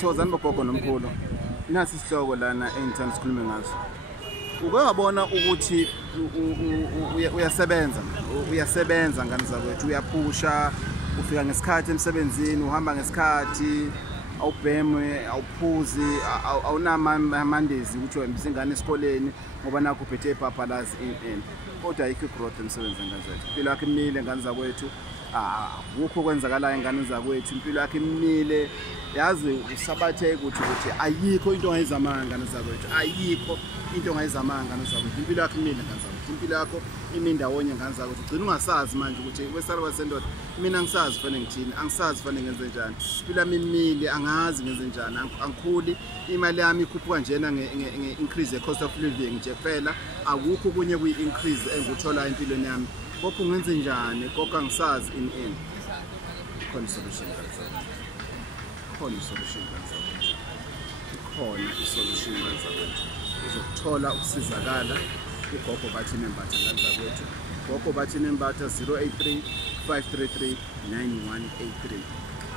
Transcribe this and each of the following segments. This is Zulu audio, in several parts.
Thokozani bogogo nomkhulu. Nasi isihloko lana engithanda sikhulume ngaso. Uke wabona ukuthi uyasebenza ngani zakwethu, uyaphusha, ufika ngesikhathi emsebenzini, uhamba ngesikhathi, awubheme, awuphuzi, awunamandezi ukuthi wemsingane esikoleni ngoba nakho uphethe ipapalazi in. Kodwa ayikho growth emsebenzini ngani zakwethu. Impilo yakhe imile ngani zakwethu. Akukho kwenzakalayo ingane zakwethu, impilo yakhe imile. Yazi usabathe ukuthi ayikho into ongayizamanga ngane zakwethu, ayikho into ongayizamanga ngane zakwethu. Impilo yakhe imile ngane zakwethu, impilo yakho imindawonye ngane zakwethu. Ugcina ungasazi manje ukuthi wesala kwasendoda mina angisazi fanele ngithini, angisazi fanele ngenze njani. Impilo yami imile, angazi ngenze njani, angikhuli, imali yami ikhuphuka njena nge-increase ye-cost of living nje kuphela. Akukho kunye kuyi-increase enguthola empilweni yami. Kokho ngenze njani, kokho angisazi in. Khona solution kakhulu. Khona solution kakhulu. Khona isolution kakhulu. Uzokuthola ukusizakala ugogo bathi nembatha ngani zakwethu. Gogo bathi nembatha 083 533 9183.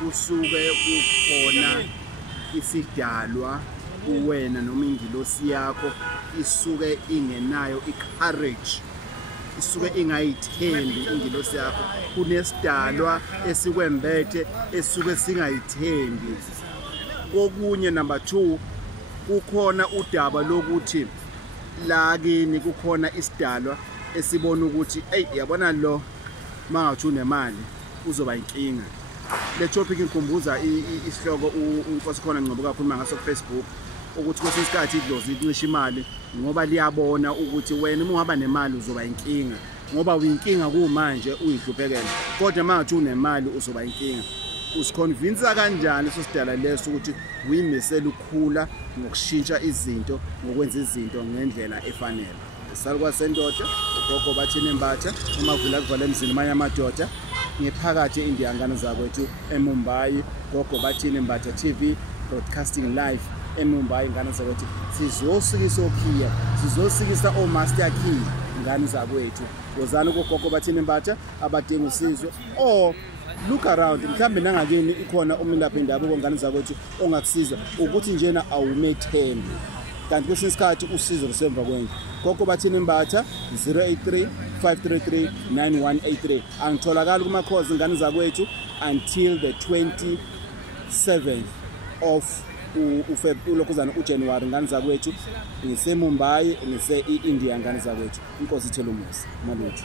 Usuke kukhona isidalwa uwena noma ingilosi yakho isuke ingenayo i-courage, isuke ingayithembi ingilosi yakho. Kunesidalwa esikwembethe esuke singayithembi. Kokunye number 2, kukhona udaba lokuthi la kini kukhona isidalwa esibona ukuthi yabona lo mangathi unemali uzoba inkinga. Le topic inkumbuza isihloko uNkosi khona ngcobo kakhuluma ngaso ku Facebook ukuthi kwesinye isikhathi idlozi icisha imali ngoba liyabona ukuthi wena uma ungaba nemali uzoba inkinga, ngoba uyinkinga kumanje uyihluphekela, kodwa mangathi unemali uzoba inkinga. Usiconvince kanjani leso sidala leso ukuthi uyimisela ukukhula ngokushintsha izinto, ngokwenza izinto ngendlela efanele? Sisala kwasendoda ugogo bathi nembatha uma kuvula kuvala emzini manje amadoda ngephakathi eIndiya zakwethu eMumbai. Gogo bathi nembatha TV broadcasting live eMumbai ngane zakwethu. Sizosikisa okhiya, sizosikisa omaster key ngane zakwethu. Wozana kugogo bathi nembatha abadinga usizo look around, mhlambe nangakini ikhona umlaphi indabuko ngane zakwethu ongakusiza ukuthi njena awumethembi, kanti kwesinye isikhathi usizo lusemva kwendlu. Gogo bathi nembatha 083 533 9183. Angitholakala kuma calls ngane zakwethu until the 27th of ulokhuzana uJanuary ngane zakwethu. Ngise Mumbai, ngise eIndia ngane zakwethu. Inkosi ithela umusa malutho.